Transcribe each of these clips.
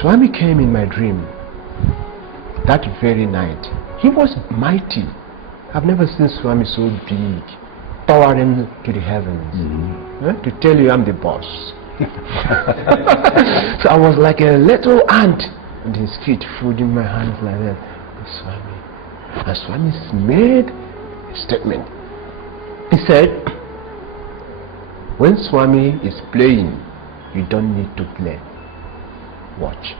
Swami came in my dream that very night. He was mighty. I've never seen Swami so big, towering to the heavens. To tell you I'm the boss. So I was like a little ant on his feet, folding my hands like that. Swami. And Swami made a statement. He said, when Swami is playing, you don't need to play. Watch.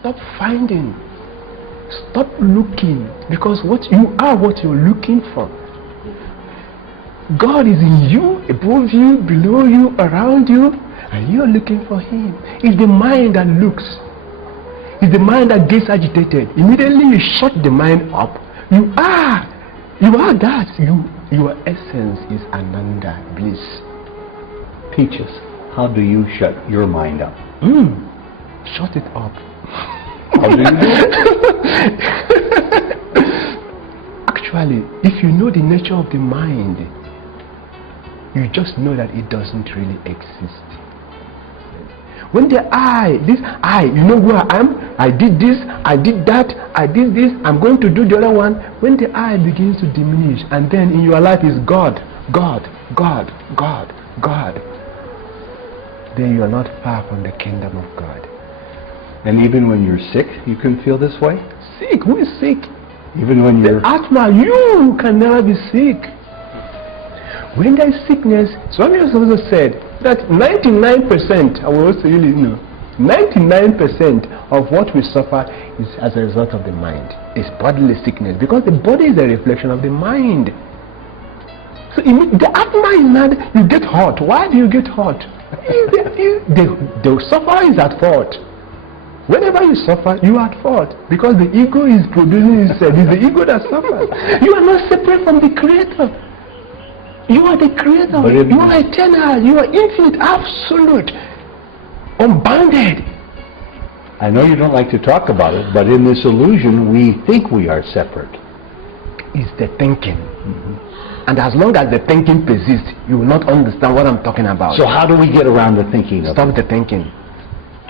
Stop finding. Stop looking. Because what you are, what you're looking for. God is in you, above you, below you, around you, and you're looking for Him. It's the mind that looks. It's the mind that gets agitated. Immediately you shut the mind up. You are that. Your essence is Ananda, bliss. Teach us. How do you shut your mind up? Shut it up. How do you do it? Actually, if you know the nature of the mind, you just know that it doesn't really exist. When the you know who I am, I did this, I did that, I did this, I'm going to do the other one. When the I begins to diminish, and then in your life is God, God, God, God, God, then you are not far from the kingdom of God. And even when you're sick, you can feel this way? Sick? Who is sick? Even when you're... The Atma, you can never be sick. When there is sickness, Swami has also said that 99%, I will also really know, 99% of what we suffer is as a result of the mind. It's bodily sickness, because the body is a reflection of the mind. So the Atma is mad, you get hot. Why do you get hot? The sufferer is at fault. Whenever you suffer, you are at fault, because the ego is producing itself. It's the ego that suffers. You are not separate from the Creator. You are the Creator. You are eternal. You are infinite, absolute, unbounded. I know you don't like to talk about it, but in this illusion, we think we are separate. It's the thinking. And as long as the thinking persists, you will not understand what I'm talking about. So how do we get around the thinking of it? Stop the thinking.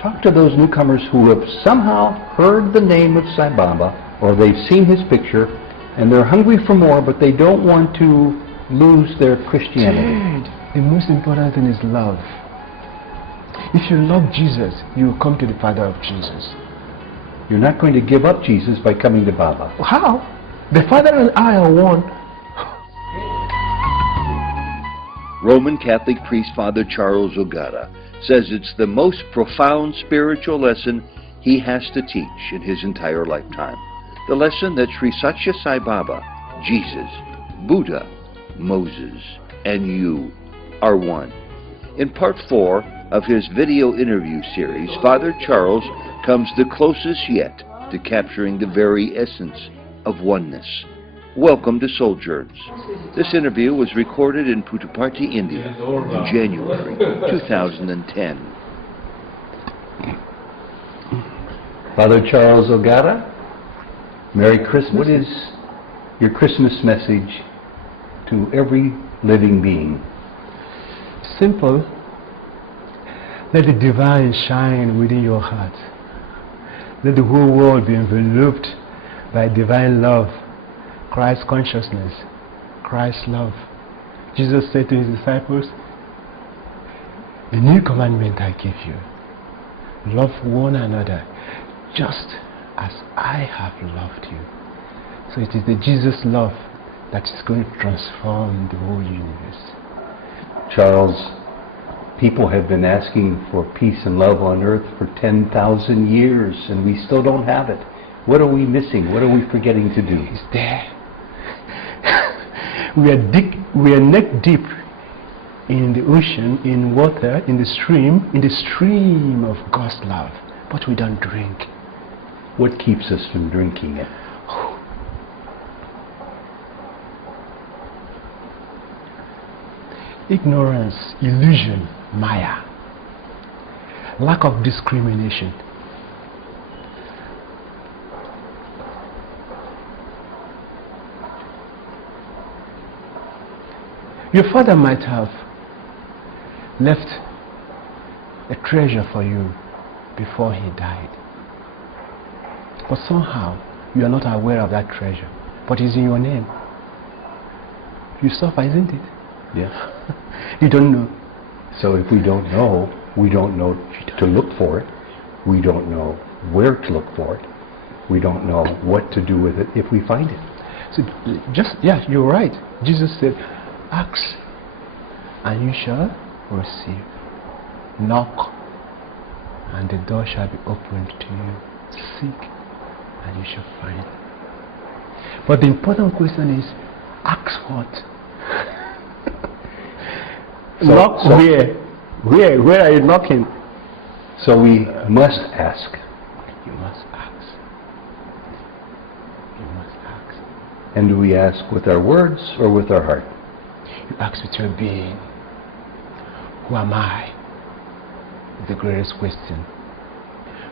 Talk to those newcomers who have somehow heard the name of Sai Baba, or they've seen his picture, and they're hungry for more, but they don't want to lose their Christianity. The most important thing is love. If you love Jesus, you will come to the Father of Jesus. You're not going to give up Jesus by coming to Baba. How? The Father and I are one. Roman Catholic priest Father Charles Ogada says it's the most profound spiritual lesson he has to teach in his entire lifetime. The lesson that Sri Sathya Sai Baba, Jesus, Buddha, Moses, and you are one. In part 4 of his video interview series, Father Charles comes the closest yet to capturing the very essence of oneness. Welcome to Sojourns. This interview was recorded in Puttaparthi, India, in January 2010. Father Charles Ogada, Merry Christmas. What is your Christmas message to every living being? Simple. Let the divine shine within your heart. Let the whole world be enveloped by divine love, Christ consciousness, Christ love. Jesus said to his disciples, "A new commandment I give you. Love one another just as I have loved you." So it is the Jesus love that is going to transform the whole universe. Charles, people have been asking for peace and love on earth for 10,000 years, and we still don't have it. What are we missing? What are we forgetting to do? It's there. We are neck deep in the ocean, in water, in the stream of God's love, but we don't drink. What keeps us from drinking it? Ignorance, illusion, Maya, lack of discrimination. Your father might have left a treasure for you before he died. But somehow, you are not aware of that treasure. But it's in your name. You suffer, isn't it? Yes. You don't know. So if we don't know to look for it. We don't know where to look for it. We don't know what to do with it if we find it. So yeah, you're right. Jesus said, ask and you shall receive. Knock and the door shall be opened to you. Seek and you shall find. But the important question is, ask what? Knock where? Where are you knocking? So we must ask. You must ask. You must ask. And do we ask with our words or with our heart? You ask with your being. Who am I? The greatest question.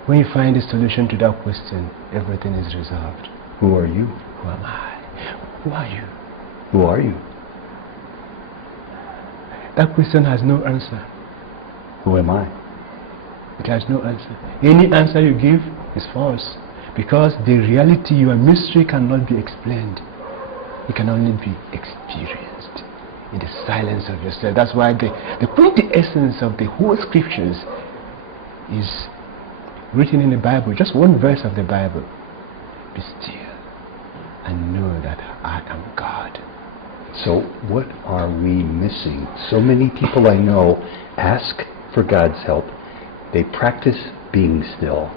When you find a solution to that question, everything is resolved. Who are you? Who am I? Who are you? Who are you? That question has no answer. Who am I? It has no answer. Any answer you give is false. Because the reality, your mystery cannot be explained. It can only be experienced in the silence of yourself. That's why the quintessence of the whole scriptures is written in the Bible. Just one verse of the Bible. Be still and know that I am God. So what are we missing? So many people I know ask for God's help. They practice being still.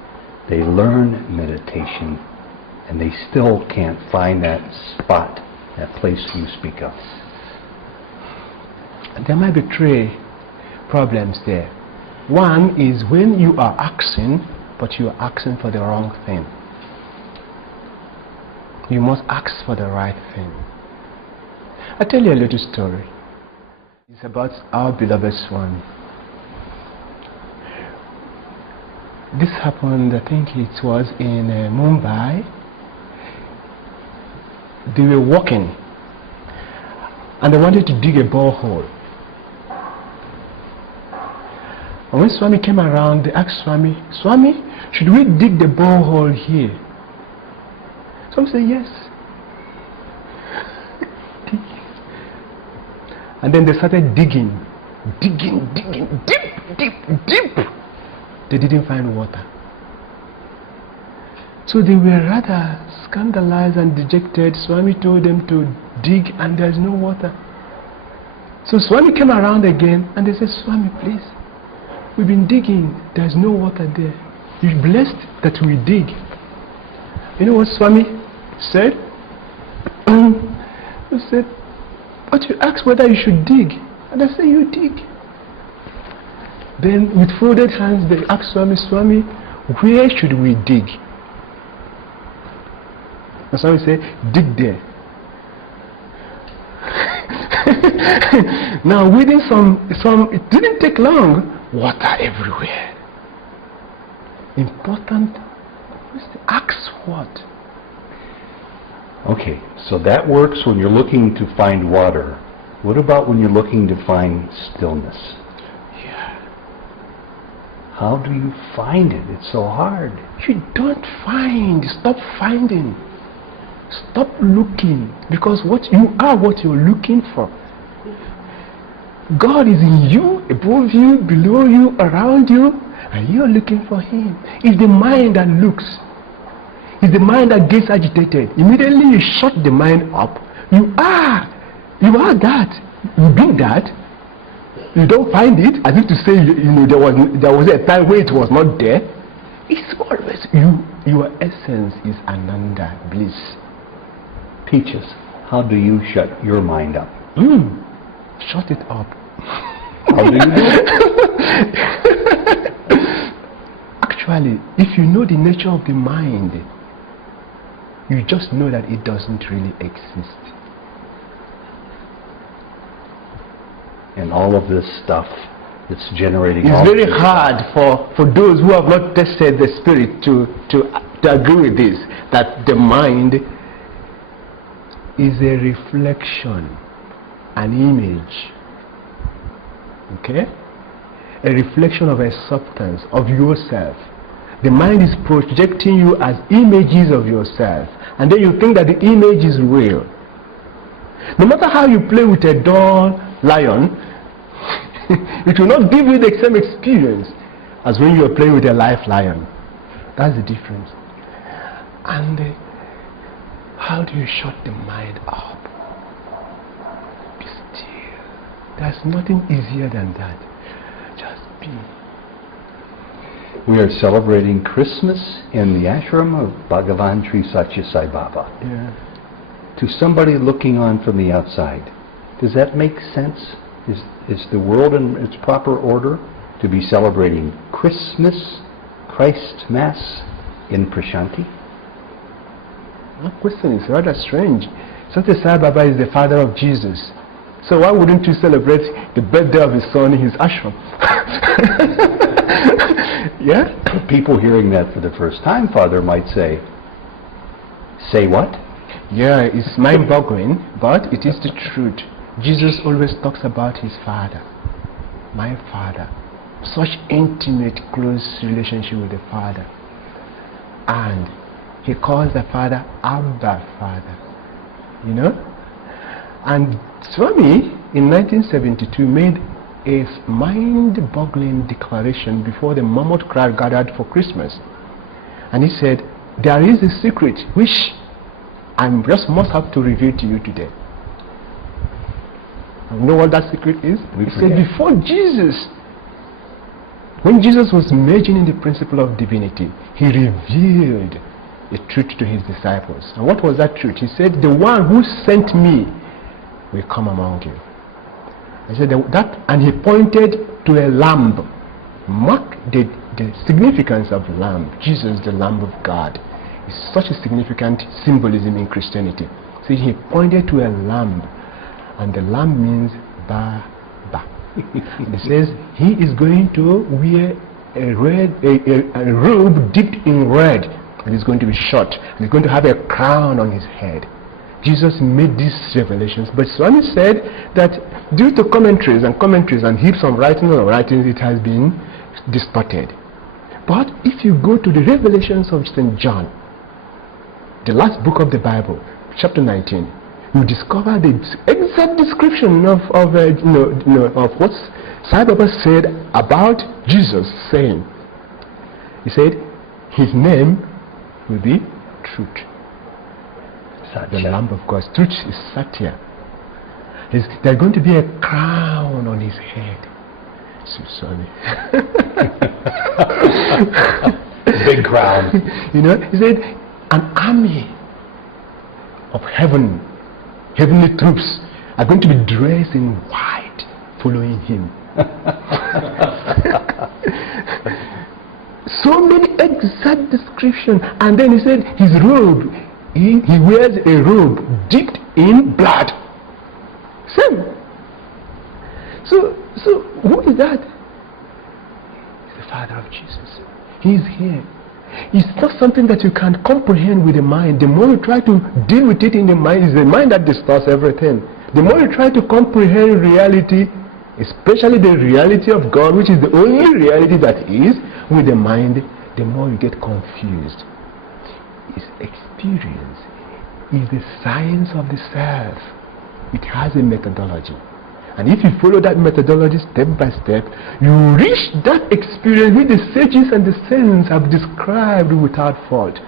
They learn meditation, and they still can't find that spot, that place you speak of. There might be three problems there. One is when you are asking, but you are asking for the wrong thing. You must ask for the right thing. I'll tell you a little story. It's about our beloved Swami. This happened, I think it was in Mumbai. They were walking and they wanted to dig a borehole. And when Swami came around, they asked Swami, Swami, should we dig the borehole here? Swami said, yes. And then they started digging, deep. They didn't find water. So they were rather scandalized and dejected. Swami told them to dig and there's no water. So Swami came around again and they said, Swami, please, we've been digging, there's no water there. You're blessed that we dig. You know what Swami said? He said, but you asked whether you should dig. And I said, you dig. Then with folded hands they asked Swami, Swami, where should we dig? And Swami said, dig there. Now within it didn't take long, water everywhere. Important, ask what? Okay, so that works when you're looking to find water. What about when you're looking to find stillness? How do you find it? It's so hard. You don't find. Stop finding. Stop looking. Because what you are, what you're looking for. God is in you, above you, below you, around you, and you're looking for Him. It's the mind that looks. It's the mind that gets agitated. Immediately you shut the mind up. You are that. You be that. You don't find it, as if to say, there was a time where it was not there. It's always you. Your essence is Ananda, bliss. Teach us, how do you shut your mind up? Shut it up. How do you do it? Actually, if you know the nature of the mind, you just know that it doesn't really exist. And all of this stuff that's generating... It's very hard for those who have not tested the spirit to agree with this, that the mind is a reflection, an image, okay? A reflection of a substance, of yourself. The mind is projecting you as images of yourself, and then you think that the image is real. No matter how you play with a doll lion, it will not give you the same experience as when you are playing with a live lion. That's the difference. And how do you shut the mind up? Be still. There's nothing easier than that. Just be. We are celebrating Christmas in the ashram of Bhagavan Sri Sathya Sai Baba. Yeah. To somebody looking on from the outside, does that make sense? Is the world in its proper order to be celebrating Christmas, Christ Mass in Prashanti? That question is rather strange. Sathya Sai Baba is the father of Jesus. So why wouldn't you celebrate the birthday of his son in his ashram? Yeah? People hearing that for the first time, Father, might say what? Yeah, it's mind-boggling, but it is the truth. Jesus always talks about his father, my father. Such intimate, close relationship with the father. And he calls the father Abba Father. You know? And Swami in 1972 made a mind-boggling declaration before the mammoth crowd gathered for Christmas. And he said, there is a secret which I just must have to reveal to you today. You know what that secret is? He said, before Jesus, when Jesus was merging in the principle of divinity, he revealed the truth to his disciples. And what was that truth? He said, the one who sent me will come among you. I said that, and he pointed to a lamb. Mark the significance of lamb. Jesus, the Lamb of God, is such a significant symbolism in Christianity. So he pointed to a lamb, and the lamb means Baba. He says he is going to wear a robe dipped in red, and he's going to be short, and he's going to have a crown on his head. Jesus made these revelations, but Swami said that due to commentaries and heaps of writings, it has been distorted. But if you go to the Revelations of St. John, the last book of the Bible, chapter 19, you discover the exact description of what Sai Baba said about Jesus, saying, he said, his name will be Truth. The Lamb of God. Truth is Sathya. There's going to be a crown on his head. So sorry. Big crown. You know, he said, an army of heavenly troops are going to be dressed in white, following him. So many exact description. And then he said, his robe, he wears a robe dipped in blood. Same. So who is that? He's the Father of Jesus. He is here. It's not something that you can comprehend with the mind. The more you try to deal with it in the mind, it's the mind that distorts everything. The more you try to comprehend reality, especially the reality of God, which is the only reality that is, with the mind, the more you get confused. It's experience. Is the science of the self. It has a methodology. And if you follow that methodology step by step, you reach that experience which the sages and the saints have described without fault.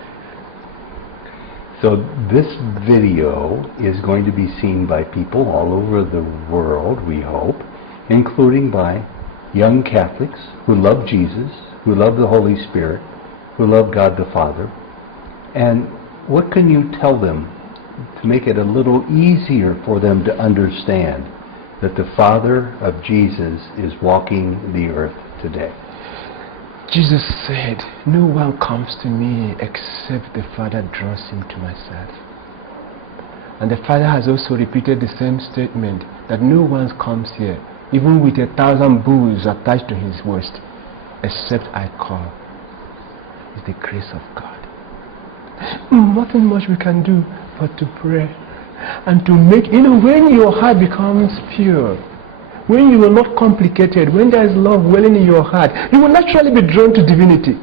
So this video is going to be seen by people all over the world, we hope, including by young Catholics who love Jesus, who love the Holy Spirit, who love God the Father. And what can you tell them to make it a little easier for them to understand that the Father of Jesus is walking the earth today? Jesus said, no one comes to me except the Father draws him to myself. And the Father has also repeated the same statement, that no one comes here, even with 1,000 bulls attached to his waist, except I call. It's the grace of God. Nothing much we can do but to pray and to make, when your heart becomes pure, when you are not complicated, when there is love welling in your heart, you will naturally be drawn to divinity.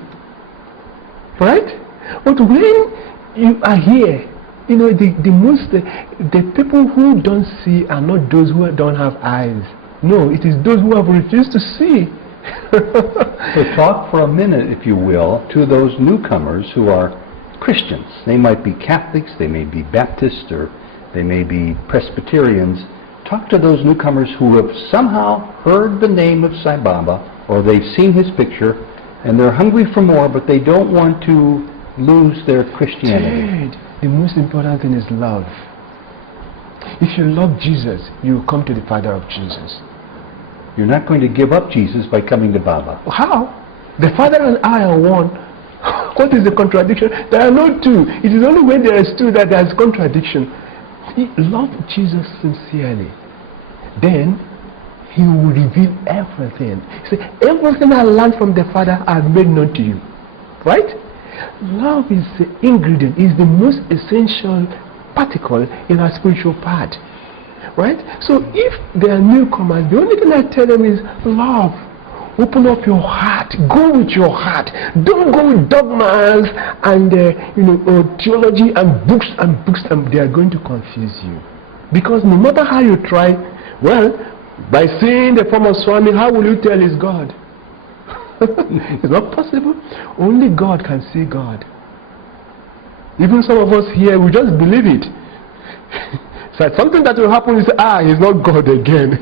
Right? But when you are here, you know, the people who don't see are not those who don't have eyes. No, it is those who have refused to see. So talk for a minute, if you will, to those newcomers who are Christians. They might be Catholics, they may be Baptists, or they may be Presbyterians. Talk to those newcomers who have somehow heard the name of Sai Baba, or they've seen his picture, and they're hungry for more, but they don't want to lose their Christianity. Dude, the most important thing is love. If you love Jesus, you will come to the Father of Jesus. You're not going to give up Jesus by coming to Baba. How? The Father and I are one. What is the contradiction? There are no two. It is only when there is two that there is contradiction. Love Jesus sincerely. Then He will reveal everything. He said, everything I learned from the Father I have made known to you. Right? Love is the ingredient, is the most essential particle in our spiritual part. Right? So if they are newcomers, the only thing I tell them is love. Open up your heart. Go with your heart. Don't go with dogmas and theology and books, and they are going to confuse you. Because no matter how you try, well, by seeing the form of Swami, how will you tell he's God? It's not possible. Only God can see God. Even some of us here, we just believe it. So something that will happen is, he's not God again.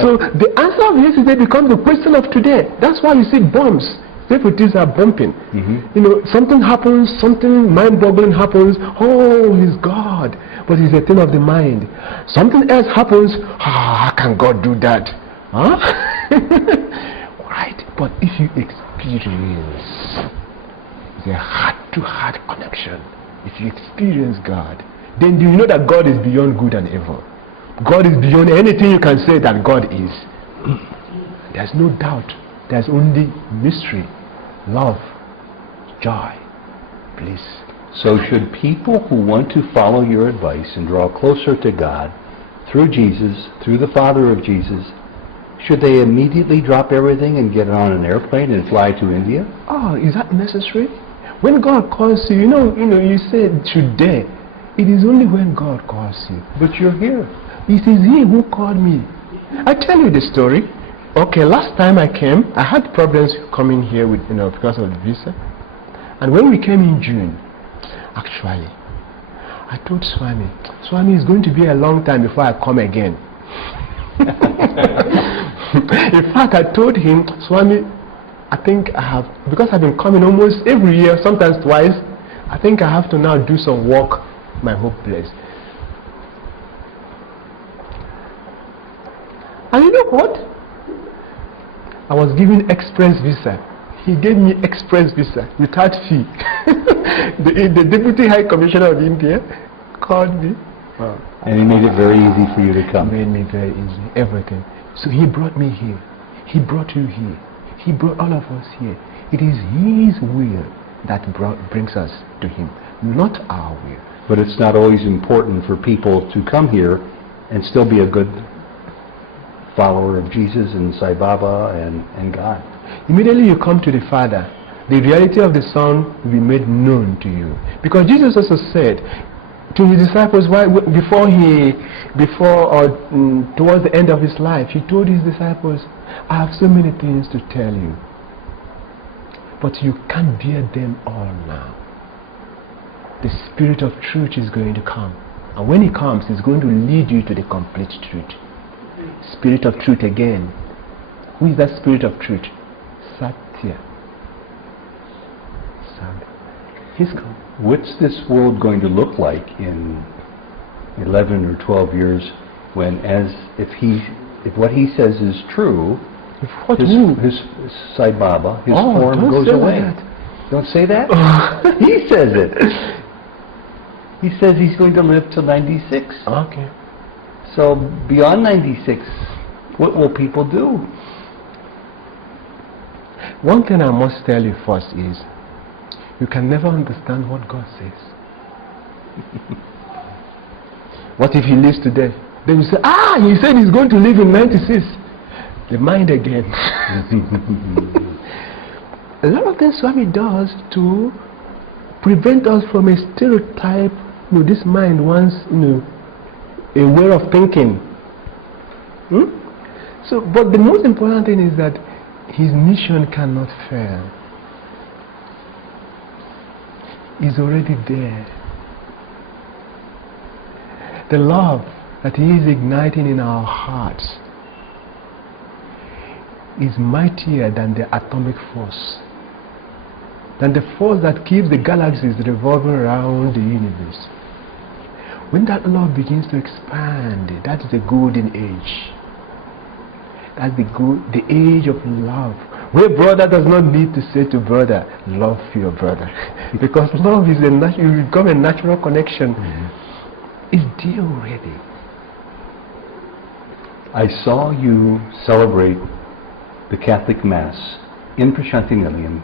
So the answer of yesterday becomes the question of today. That's why you see bombs. Refugees are bumping. You know, something happens, something mind-boggling happens. Oh, he's God. But it's a thing of the mind. Something else happens. How can God do that? Huh? Right? But if you experience the heart-to-heart connection, if you experience God, then you know that God is beyond good and evil. God is beyond anything you can say that God is. There's no doubt. There's only mystery, love, joy, bliss. So should people who want to follow your advice and draw closer to God through Jesus, through the Father of Jesus, should they immediately drop everything and get on an airplane and fly to India? Oh, is that necessary? When God calls you, you said today. It is only when God calls you. But you're here. It is He who called me. I tell you the story. Okay, last time I came, I had problems coming here with, because of the visa. And when we came in June, actually, I told Swami, it's going to be a long time before I come again. In fact, I told him, Swami, I think I have, because I've been coming almost every year, sometimes twice, I think I have to now do some work my whole place. And you know what? I was given express visa. He gave me express visa without fee. the Deputy High Commissioner of India called me. And he made it very easy for you to come. He made me very easy, everything. So he brought me here. He brought you here. He brought all of us here. It is His will that brings us to Him, not our will. But it's not always important for people to come here and still be a good follower of Jesus and Sai Baba and God. Immediately you come to the Father, the reality of the Son will be made known to you. Because Jesus also said to His disciples, towards the end of His life, He told His disciples, I have so many things to tell you, but you can't bear them all now. The Spirit of truth is going to come. And when He comes, He's going to lead you to the complete truth. Spirit of truth again. Who is that Spirit of truth? Sathya. He's come. What's this world going to look like in 11 or 12 years when, if what he says is true, his Sai Baba, his form goes away? Don't say that? He says it. He says he's going to live till 96. Okay. So beyond 96, what will people do? One thing I must tell you first is, you can never understand what God says. What if He lives today? They will say, He said He's going to live in 96. The mind again. a lot of things Swami does to prevent us from a stereotype. This mind wants, a way of thinking. So, but the most important thing is that his mission cannot fail. Is already there. The love that he is igniting in our hearts is mightier than the atomic force, than the force that keeps the galaxies revolving around the universe. When that love begins to expand, that is the golden age. That's the age of love, where brother does not need to say to brother, love your brother. Because love is you become a natural connection. It's there already. I saw you celebrate the Catholic Mass in Prasanthi Nilayam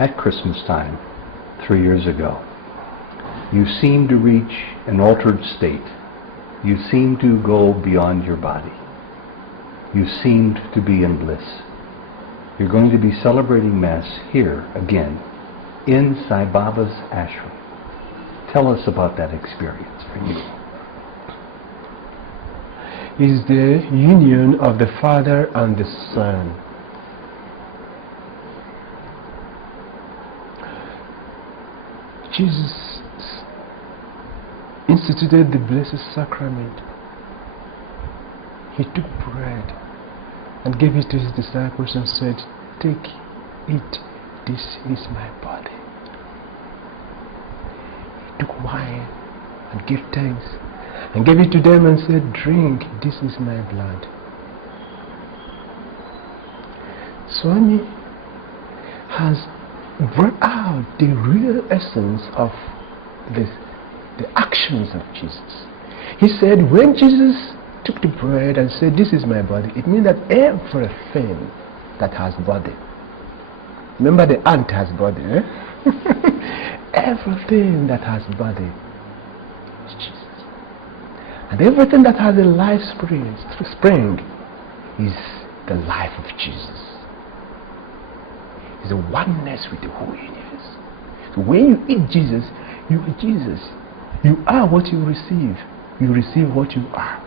at Christmas time 3 years ago. You seemed to reach an altered state. You seemed to go beyond your body. You seemed to be in bliss. You're going to be celebrating Mass here again in Sai Baba's ashram. Tell us about that experience for you. Is the union of the Father and the Son. Jesus instituted the Blessed Sacrament. He took bread and gave it to his disciples and said, "Take, eat, this is my body." He took wine and gave thanks and gave it to them and said, "Drink, this is my blood." Swami has brought out the real essence of the actions of Jesus. He said, when Jesus took the bread and said, "This is my body," it means that everything that has body. Remember, the ant has body, eh? Everything that has body is Jesus. And everything that has a life spring is the life of Jesus. It's a oneness with the whole universe. So when you eat Jesus, you are Jesus. You are what you receive. You receive what you are.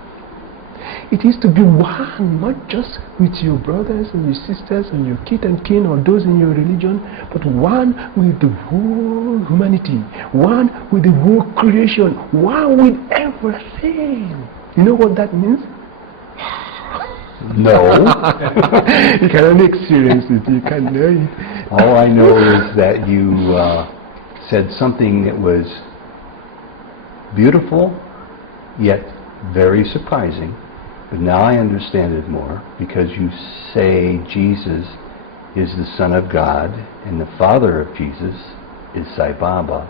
It is to be one, not just with your brothers and your sisters and your kith and kin or those in your religion, but one with the whole humanity, one with the whole creation, one with everything. You know what that means? No. You can only experience it, you can't know it. All I know is that you said something that was beautiful, yet very surprising. But now I understand it more, because you say Jesus is the Son of God and the Father of Jesus is Sai Baba.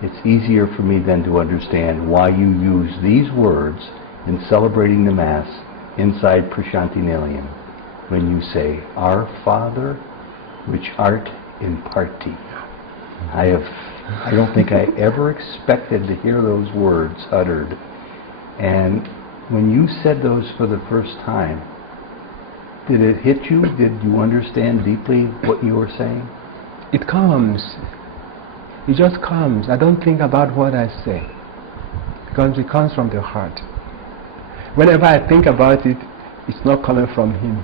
It's easier for me then to understand why you use these words in celebrating the Mass inside Prasanthi Nilayam when you say, "Our Father, which art in party." I don't think I ever expected to hear those words uttered. And when you said those for the first time, did it hit you? Did you understand deeply what you were saying? It comes. It just comes. I don't think about what I say, because it comes from the heart. Whenever I think about it, it's not coming from him.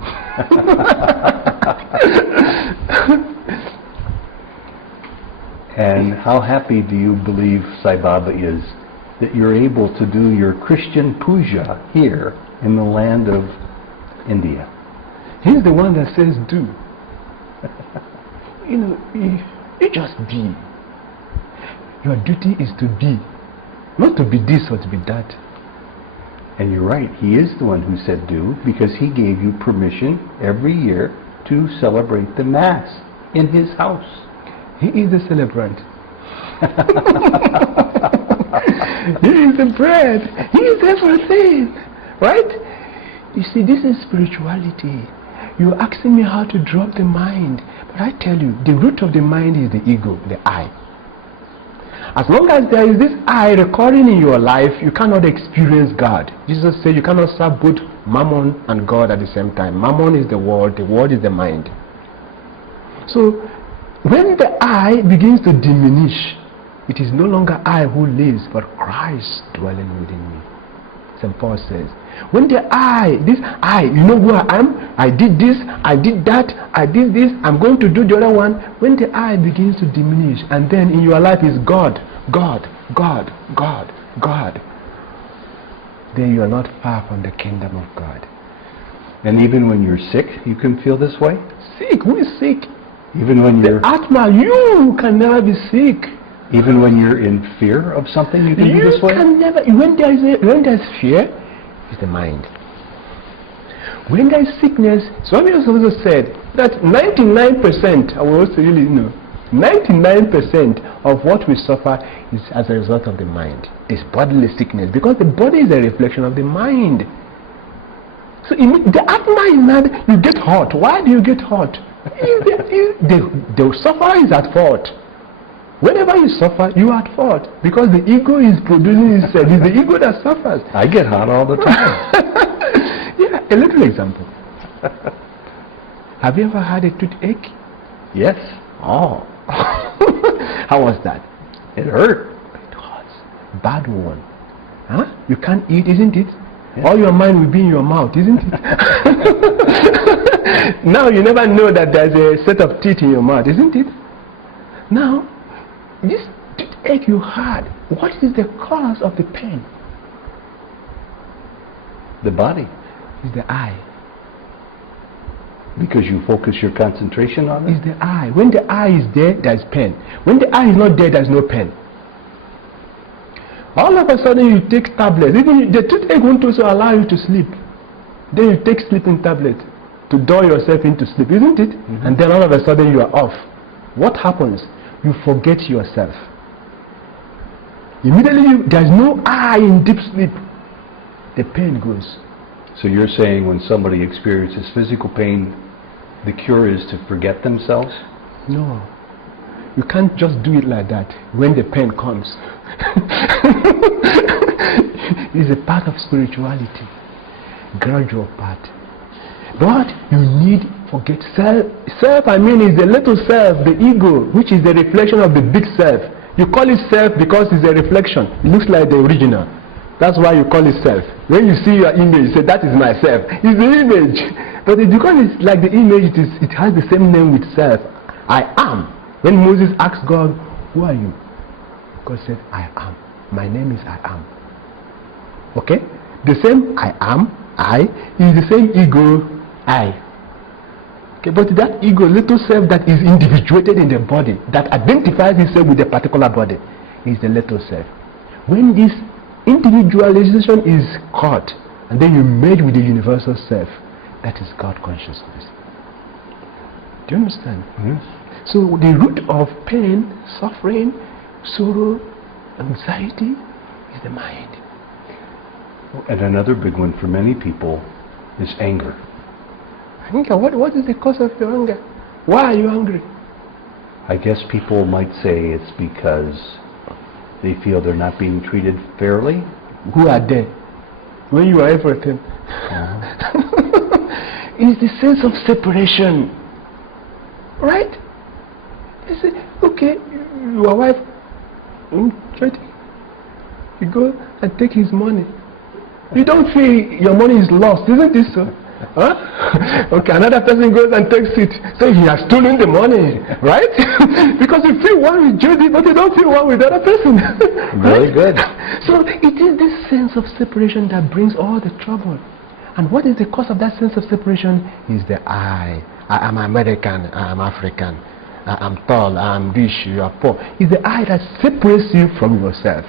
And how happy do you believe Sai Baba is that you're able to do your Christian puja here in the land of India? He's the one that says do. You just be. Your duty is to be, not to be this or to be that. And you're right, he is the one who said do, because he gave you permission every year to celebrate the Mass in his house. He is the celebrant. He is the bread. He is everything. Right? You see, this is spirituality. You're asking me how to drop the mind. But I tell you, the root of the mind is the ego, the I. As long as there is this I recording in your life, you cannot experience God. Jesus said you cannot serve both Mammon and God at the same time. Mammon is the world is the mind. So when the I begins to diminish, it is no longer I who lives, but Christ dwelling within me. St. Paul says, when the this I, you know who I am, I did this, I did that, I did this, I'm going to do the other one. When the I begins to diminish, and then in your life is God, God, God, God, God, then you are not far from the kingdom of God. And even when you're sick, you can feel this way? Sick? Who is sick? Even when you're... The Atma, you can never be sick. Even when you're in fear of something, you can be this way? You can never... When there's fear, it's the mind. When there's sickness, somebody also said that 99%, I will also really know, 99% of what we suffer is as a result of the mind. It's bodily sickness, because the body is a reflection of the mind. So the Atma is not, you get hot. Why do you get hot? The sufferer is at fault. Whenever you suffer, you are at fault, because the ego is producing itself. It's the ego that suffers. I get hot all the time. Yeah, a little example. Have you ever had a toothache? Yes. Oh. How was that? It hurt. It hurts. Bad one. Huh? You can't eat, isn't it? Yeah. All your mind will be in your mouth, isn't it? Now you never know that there's a set of teeth in your mouth, isn't it? Now, this toothache you had, what is the cause of the pain? The body. It's the eye. Because you focus your concentration on it? It's the eye. When the eye is there, there's pain. When the eye is not there, there's no pain. All of a sudden you take tablets. Even the toothache won't also allow you to sleep. Then you take sleeping tablet to dull yourself into sleep, isn't it? Mm-hmm. And then all of a sudden you are off. What happens? You forget yourself. Immediately there's no I in deep sleep. The pain goes. So you're saying when somebody experiences physical pain, the cure is to forget themselves? No. You can't just do it like that when the pain comes. It's a part of spirituality. Gradual part. But you need forget self. Self, I mean, is the little self, the ego, which is the reflection of the big self. You call it self because it's a reflection. It looks like the original. That's why you call it self. When you see your image, you say, that is myself. It's the image. But because it's like the image, it has the same name with self. I am. When Moses asked God, who are you? God said, I am. My name is I am. Okay? The same I am, I, is the same ego, I. Okay, but that ego, little self that is individuated in the body, that identifies itself with a particular body, is the little self. When this individualization is caught, and then you merge with the universal self, that is God consciousness. Do you understand? Yes. So the root of pain, suffering, sorrow, anxiety is the mind. And another big one for many people is anger. Anger? What is the cause of your anger? Why are you angry? I guess people might say it's because they feel they're not being treated fairly. Who are they? When you are everything. It's the sense of separation. Right? You say, okay, your wife, you go and take his money. You don't feel your money is lost, isn't it so? Huh? Okay, another person goes and takes it. So he has stolen the money, right? Because you feel one with Judy, but you don't feel one with the other person. Very good. So it is this sense of separation that brings all the trouble. And what is the cause of that sense of separation? Is the I. I am American, I am African, I am tall, I am rich, you are poor. It's the I that separates you from yourself.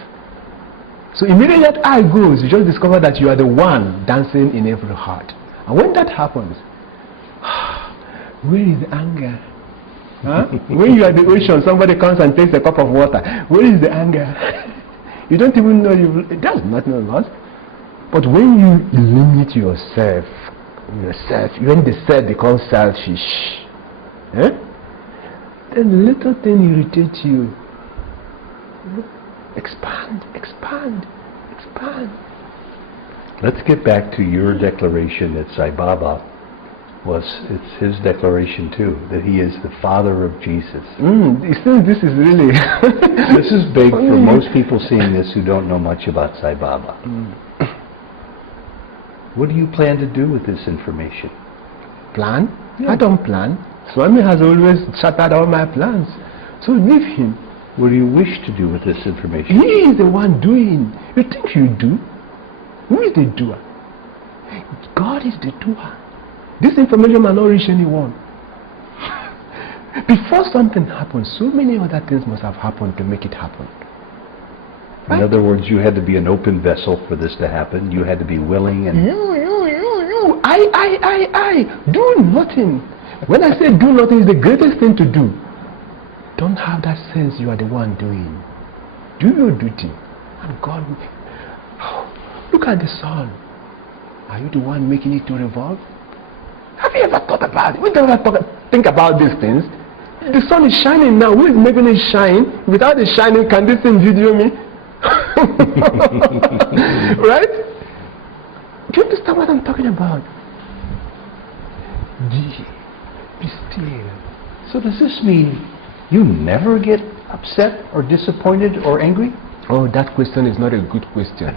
So immediately that I goes, you just discover that you are the one dancing in every heart. And when that happens, where is the anger? Huh? When you are the ocean, somebody comes and takes a cup of water. Where is the anger? You don't even know it does not know loss. But when you limit yourself, when the self becomes selfish, then little thing irritates you. Expand, expand, expand. Let's get back to your declaration that Sai Baba Well, it's his declaration too, that he is the Father of Jesus. This is really... This is big for most people seeing this who don't know much about Sai Baba. What do you plan to do with this information? Plan? Yeah. I don't plan. Swami has always shattered all my plans. So leave him. What do you wish to do with this information? He is the one doing. You think you do? Who is the doer? God is the doer. This information might not reach anyone. Before something happens, so many other things must have happened to make it happen. Right? In other words, you had to be an open vessel for this to happen. You had to be willing and... I do nothing. When I say do nothing, it's the greatest thing to do. Don't have that sense you are the one doing. Do your duty. And God will... Look at the sun. Are you the one making it to revolve? Have you ever thought about it? We don't ever think about these things. The sun is shining now. Who is making it shine? Without it shining, can this thing video me? Right? Do you understand what I'm talking about? Be still. So does this mean you never get upset or disappointed or angry? Oh, that question is not a good question.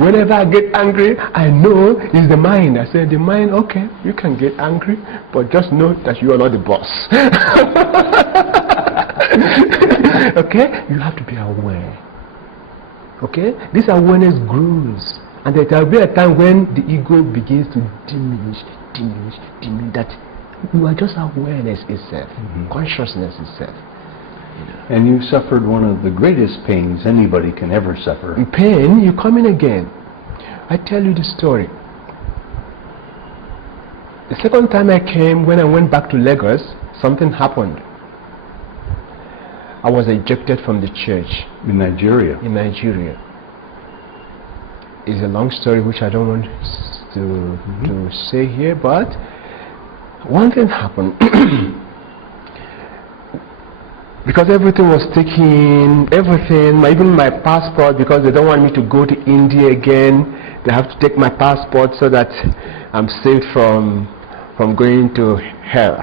Whenever I get angry, I know it's the mind. I say, the mind, okay, you can get angry, but just know that you are not the boss. Okay? You have to be aware. Okay? This awareness grows. And there will be a time when the ego begins to diminish, that you are just awareness itself, consciousness itself. And you suffered one of the greatest pains anybody can ever suffer. In pain, you come in again. I tell you the story. The second time I came, when I went back to Lagos, something happened. I was ejected from the church. In Nigeria? In Nigeria. It's a long story which I don't want to say here, but one thing happened. Because everything was taken, even my passport, because they don't want me to go to India again, they have to take my passport so that I'm saved from going to hell.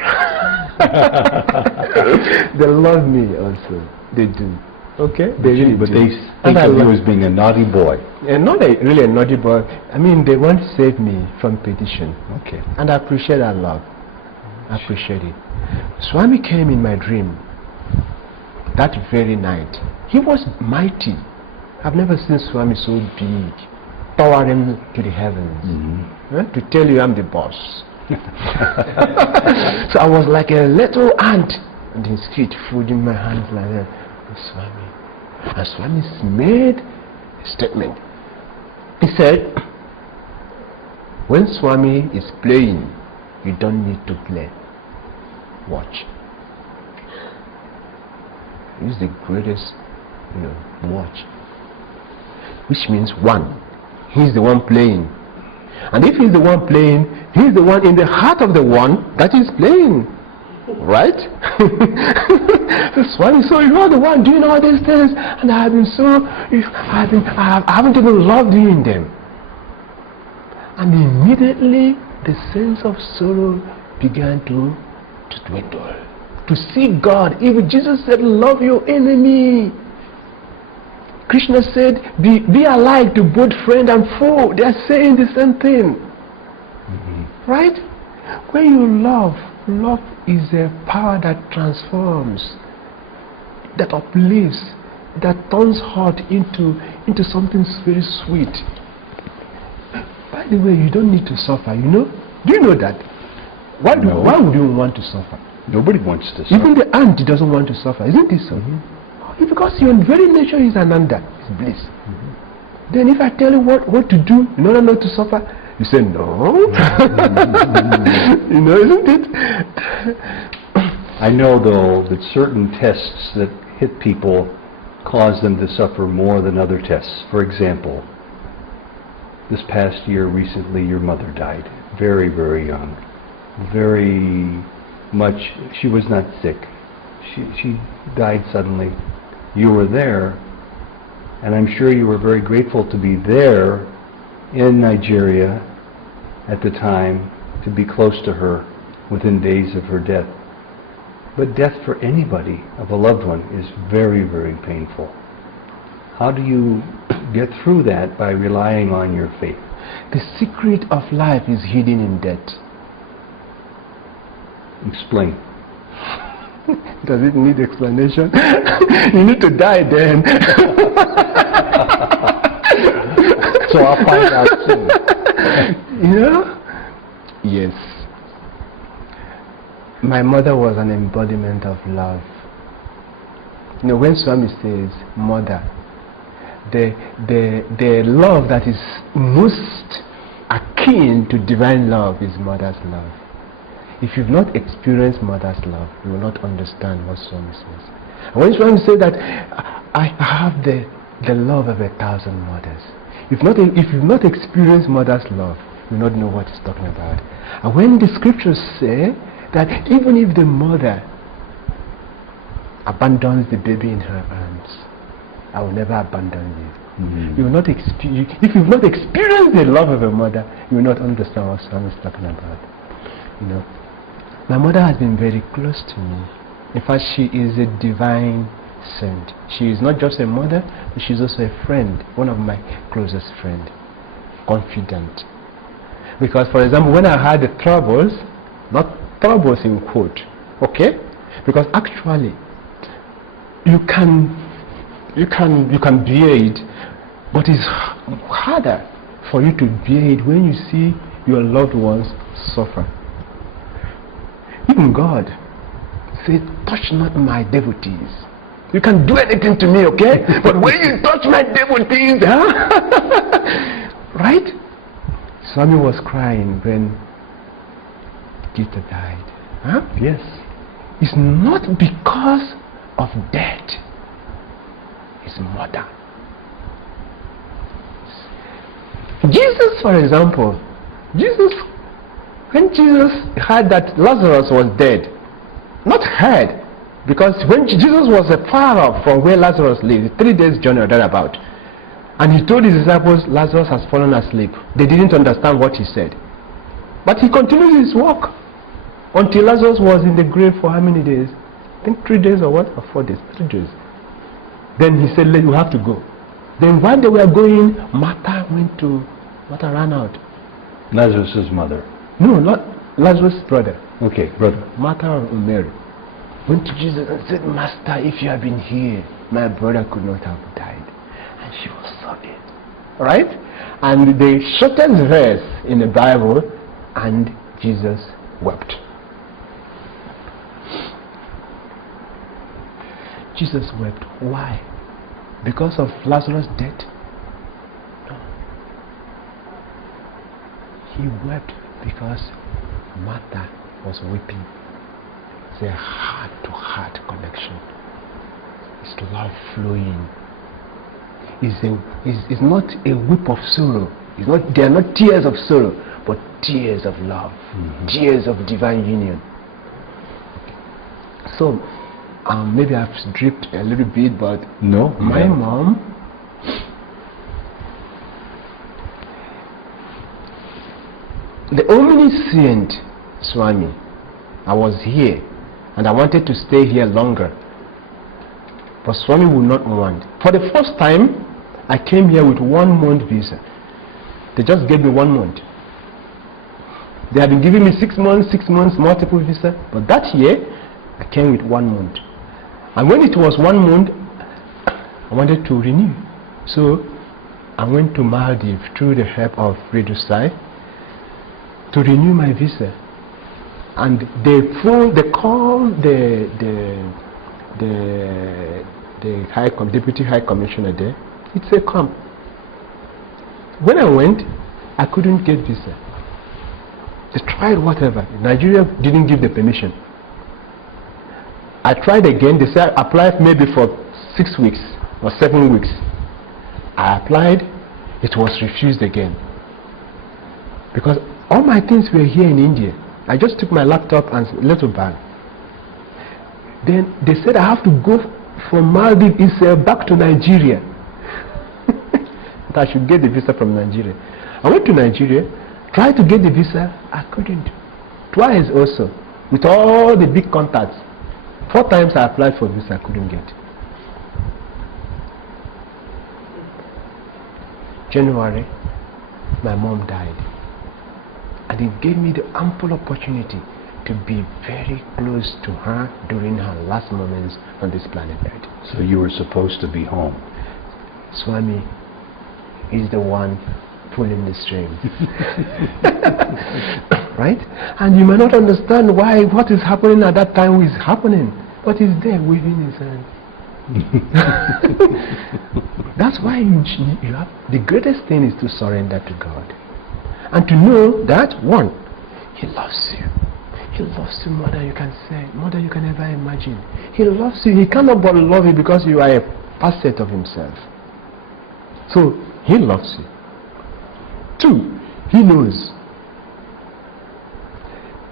They love me also. They do. Okay? They really but do. they think of you as being a naughty boy. And not really a naughty boy. I mean, they want to save me from petition. Okay. And I appreciate that love. I appreciate it. Swami came in my dream that very night. He was mighty. I've never seen Swami so big, towering to the heavens. To tell you I'm the boss. So I was like a little ant on the street, folding my hands like that. Swami. And Swami made a statement. He said, when Swami is playing, you don't need to play. Watch. He's the greatest, watch. Which means one, he's the one playing. And if he's the one playing, he's the one in the heart of the one that is playing. Right? Swami, so you are the one doing all these things, and I haven't even loved doing them. And immediately the sense of sorrow began to dwindle. To see God. Even Jesus said, love your enemy. Krishna said, be alike to both friend and foe. They are saying the same thing. Right? When you love is a power that transforms, that uplifts, that turns hurt into something very sweet. By the way, you don't need to suffer, Do you know that? Why would you want to suffer? Nobody wants to suffer. Even the ant doesn't want to suffer, isn't it so? Because your very nature is ananda, it's bliss. Then if I tell you what to do in order not to suffer, you say no. Isn't it? I know though that certain tests that hit people cause them to suffer more than other tests. For example, this past year recently your mother died, very, very young. Very much, she was not sick. She died suddenly. You were there, and I'm sure you were very grateful to be there in Nigeria at the time to be close to her within days of her death. But death for anybody of a loved one is very, very painful. How do you get through that by relying on your faith? The secret of life is hidden in death. Explain. Does it need explanation? You need to die then. So I'll find out soon. You know? Yes. My mother was an embodiment of love. You know, when Swami says mother, the love that is most akin to divine love is mother's love. If you've not experienced mother's love, you will not understand what Swami says. And when Swami says that I have the love of 1,000 mothers, if you've not experienced mother's love, you will not know what he's talking about. And when the scriptures say that even if the mother abandons the baby in her arms, I will never abandon you. Mm-hmm. You will not if you've not experienced the love of a mother, you will not understand what Swami is talking about. You know, my mother has been very close to me. In fact, she is a divine saint. She is not just a mother, but she's also a friend, one of my closest friends, confidant. Because, for example, when I had the troubles, not troubles in quote, okay? Because actually, you can bear it, but it's harder for you to bear it when you see your loved ones suffer. Even God said, touch not my devotees. You can do anything to me, okay? But when you touch my devotees, huh? Right? Swami was crying when Gita died. Huh? Yes. It's not because of death. His mother. Jesus, for example, when Jesus heard that Lazarus was dead, not heard, because when Jesus was far off from where Lazarus lived, 3 days journey or thereabout, and he told his disciples, Lazarus has fallen asleep. They didn't understand what he said. But he continued his work until Lazarus was in the grave for how many days? I think 3 days or what? Or 4 days? 3 days. Then he said, you have to go. Then while they were going, Martha ran out. Lazarus' mother. No, not Lazarus' brother. Okay, brother. Martha or Mary went to Jesus and said, Master, if you had been here, my brother could not have died. And she was sobbing. Right? And the shortest verse in the Bible, and Jesus wept. Jesus wept. Why? Because of Lazarus' death? No. He wept because Martha was weeping. It's a heart-to-heart connection. It's love flowing. It's not a weep of sorrow. They are not tears of sorrow, but tears of love, tears of divine union. So, maybe I've dripped a little bit, but no, my mom, the omniscient Swami, I was here and I wanted to stay here longer, but Swami would not want. For the first time, I came here with 1 month visa. They just gave me 1 month. They have been giving me 6 months, multiple visa, but that year I came with 1 month. And when it was 1 month, I wanted to renew. So I went to Maldives through the help of Radio Sai to renew my visa. And they called the Deputy High Commissioner there. He said, come. When I went, I couldn't get visa. They tried whatever. Nigeria didn't give the permission. I tried again. They said apply maybe for 6 weeks or 7 weeks. I applied. It was refused again. Because all my things were here in India. I just took my laptop and little bag. Then they said I have to go from Maldives itself back to Nigeria. that I should get the visa from Nigeria. I went to Nigeria, tried to get the visa, I couldn't. Twice also, with all the big contacts. 4 times I applied for visa, I couldn't get. January, my mom died. And it gave me the ample opportunity to be very close to her during her last moments on this planet Earth. So you were supposed to be home. Swami is the one pulling the strings. Right? And you may not understand why what is happening at that time is happening, but he's there waving his hand. That's why you have, the greatest thing is to surrender to God. And to know that, one, He loves you. He loves you more than you can say, more than you can ever imagine. He loves you. He cannot but love you because you are a facet of Himself. So, He loves you. 2, He knows.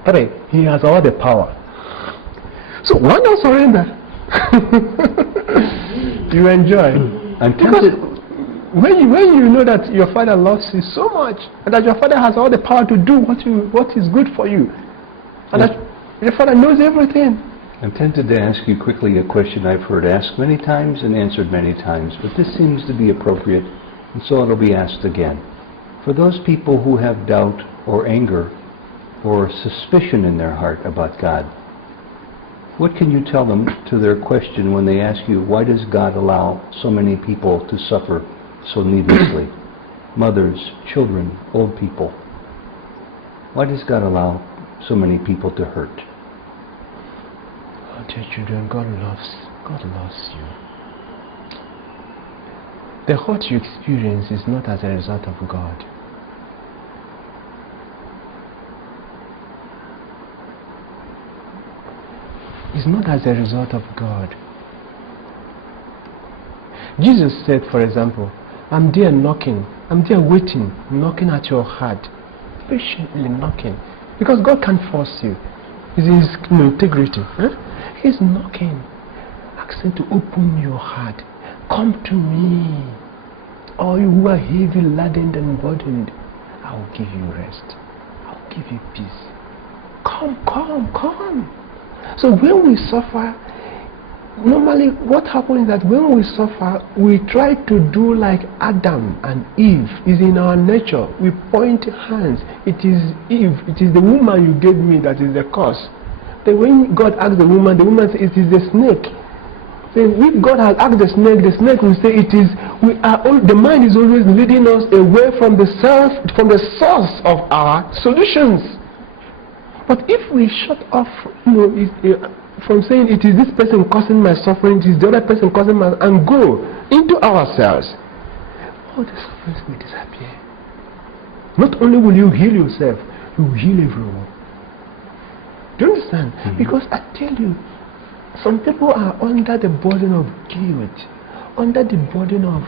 3, He has all the power. So, why not surrender? You enjoy. I'm tempted. When you know that your Father loves you so much, and that your Father has all the power to do what is good for you, and that your Father knows everything. I'm tempted to ask you quickly a question I've heard asked many times and answered many times, but this seems to be appropriate, and so it'll be asked again. For those people who have doubt or anger or suspicion in their heart about God, what can you tell them to their question when they ask you, why does God allow so many people to suffer so needlessly? Mothers, children, old people. Why does God allow so many people to hurt? Oh, dear children, God loves you. The hurt you experience is not as a result of God. It's not as a result of God. Jesus said, for example, I'm there knocking, I'm there waiting, knocking at your heart, patiently knocking, because God can't force you. It's His integrity. He's knocking, asking to open your heart. Come to me, all you who are heavy laden and burdened. I will give you rest. I will give you peace. Come, come, come. So when we suffer, normally what happens is that when we suffer, we try to do like Adam and Eve. It's in our nature. We point hands. It is Eve, it is the woman you gave me that is the cause. Then when God asked the woman said, it is the snake. Then if God has asked the snake will say, it is, the mind is always leading us away from the source of our solutions. But if we shut off, from saying it is this person causing my suffering, it is the other person causing my, and go into ourselves, all the sufferings will disappear. Not only will you heal yourself, you will heal everyone. Do you understand? Because I tell you, some people are under the burden of guilt, under the burden of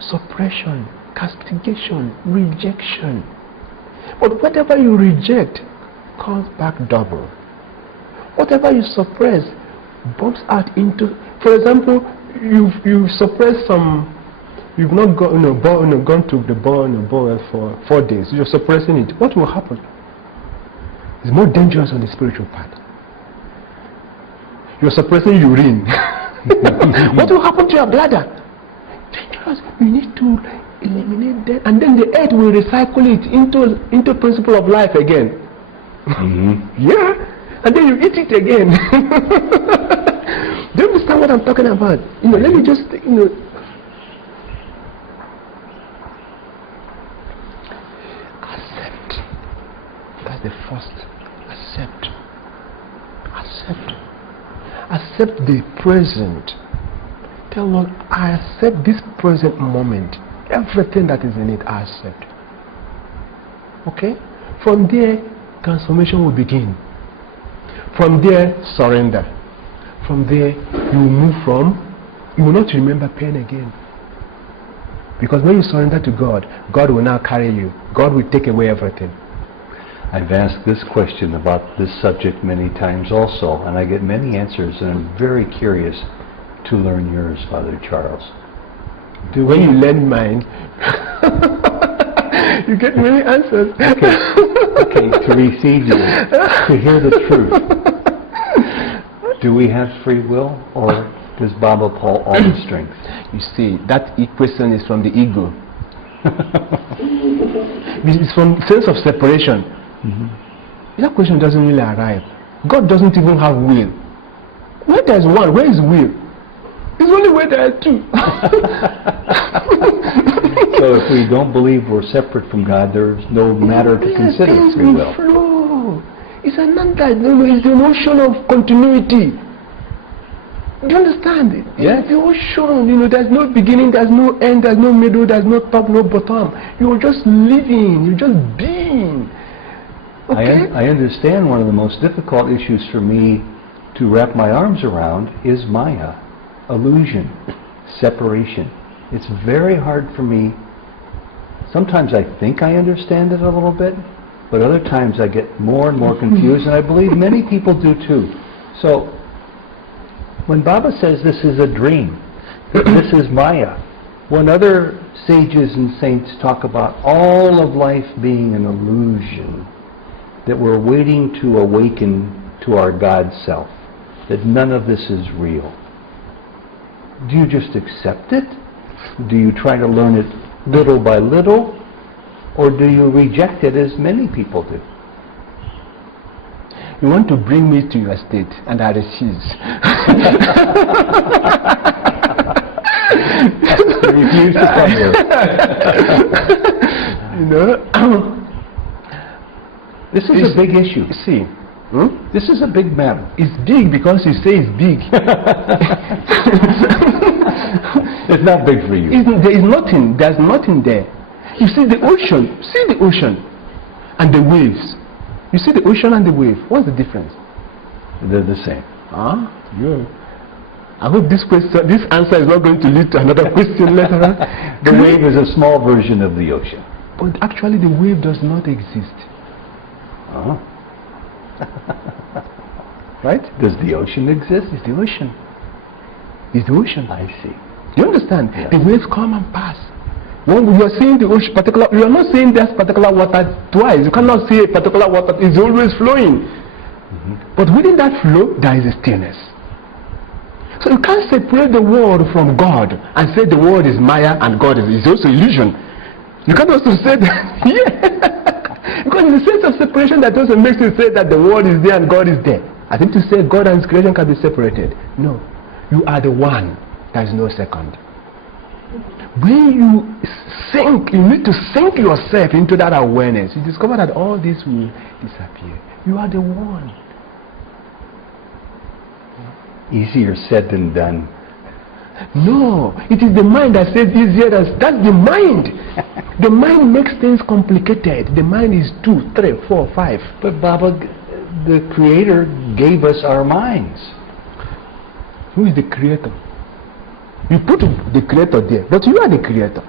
suppression, castigation, rejection. But whatever you reject comes back double. Whatever you suppress bumps out into, for example, you suppress some, you've not gone to the ball for 4 days, you're suppressing it. What will happen? It's more dangerous on the spiritual part. You're suppressing urine. What will happen to your bladder? Dangerous. You need to eliminate that, and then the earth will recycle it into principle of life again. Yeah, and then you eat it again. Do you understand what I'm talking about? Let me just, accept. That's the first. Accept. Accept the present. Tell Lord, I accept this present moment. Everything that is in it, I accept. Okay? From there, transformation will begin. From there, surrender. From there, you will not remember pain again. Because when you surrender to God, God will now carry you. God will take away everything. I've asked this question about this subject many times also, and I get many answers, and I'm very curious to learn yours, Father Charles. When you learn mine, You get many answers. Okay, to receive you, to hear the truth. Do we have free will, or does Baba pull all the strings? You see, that question is from the ego. It's from sense of separation. That question doesn't really arrive. God doesn't even have will. Where there's one, where is will? It's only where there are two. So if we don't believe we're separate from God, there's no matter to consider free will. Flow. It's another, it's the notion of continuity. Do you understand it? Yes. The ocean, there's no beginning, there's no end, there's no middle, there's no top, no bottom. You're just living, you're just being. Okay? I understand one of the most difficult issues for me to wrap my arms around is Maya, illusion, separation. It's very hard for me. Sometimes I think I understand it a little bit, but other times I get more and more confused, and I believe many people do too. So, when Baba says this is a dream, this is Maya, when other sages and saints talk about all of life being an illusion, that we're waiting to awaken to our God self, that none of this is real, do you just accept it? Do you try to learn it little by little? Or do you reject it as many people do? You want to bring me to your state, and I refuse. You refuse to come here. This is a big issue. See, this is a big matter. It's big because you say it's big. It's not big for you. There is nothing. There's nothing there. You see the ocean. See the ocean and the waves. You see the ocean and the wave. What's the difference? They're the same. Yeah. I hope this answer is not going to lead to another question later on. The wave is a small version of the ocean. But actually the wave does not exist. Right? Does the ocean exist? It's the ocean. It's the ocean. I see. You understand? Yes. The waves come and pass. When you are seeing the ocean, you are not seeing that particular water twice. You cannot see a particular water. It's always flowing. But within that flow, there is a stillness. So you can't separate the world from God and say the world is Maya and God is also illusion. You can't also say that. Because in the sense of separation, that also makes you say that the world is there and God is there. I think to say God and His creation can be separated. No. You are the one. There is no second. When you sink, you need to sink yourself into that awareness. You discover that all this will disappear. You are the one. Easier said than done. No, it is the mind that says easier than. That's the mind. The mind makes things complicated. The mind is 2, 3, 4, 5. But Baba, the Creator gave us our minds. Who is the Creator? You put the Creator there, but you are the Creator.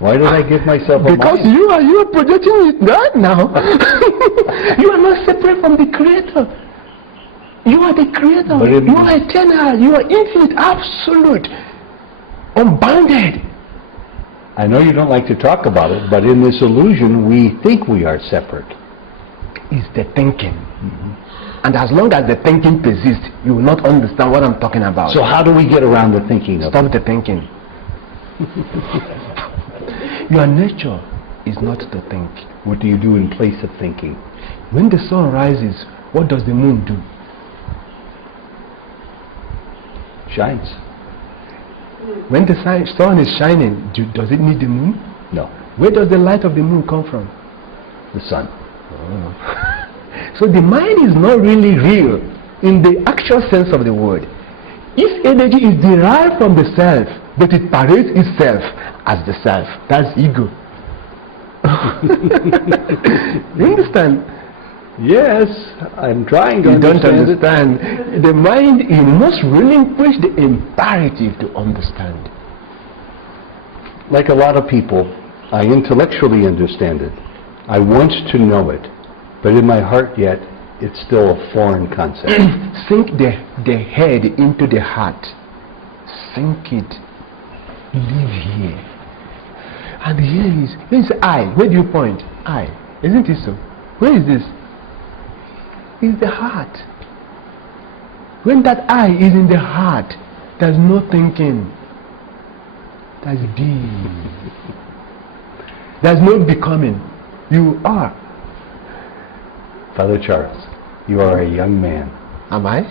Why did I give myself a mind? Because you are projecting it right now. You are not separate from the Creator. You are the Creator. You are eternal. You are infinite, absolute, unbounded. I know you don't like to talk about it, but in this illusion, we think we are separate. It's the thinking. And as long as the thinking persists, you will not understand what I'm talking about. So how do we get around the thinking of Stop the thinking. Your nature is not to think. What do you do in place of thinking? When the sun rises, what does the moon do? Shines. When the sun is shining, does it need the moon? No. Where does the light of the moon come from? The sun. So the mind is not really real in the actual sense of the word. Its energy is derived from the self, but it parades itself as the self. That's ego. You understand? Yes, I'm trying to You understand. don't understand. The mind, you must relinquish the imperative to understand. Like a lot of people, I intellectually understand it. I want to know it. But in my heart yet, it's still a foreign concept. Sink the head into the heart. Sink it. Live here. And here is I. Where do you point? I. Isn't it so? Where is this? It's the heart. When that I is in the heart, there's no thinking. There's being. There's no becoming. You are. Father Charles, you are a young man. Am I?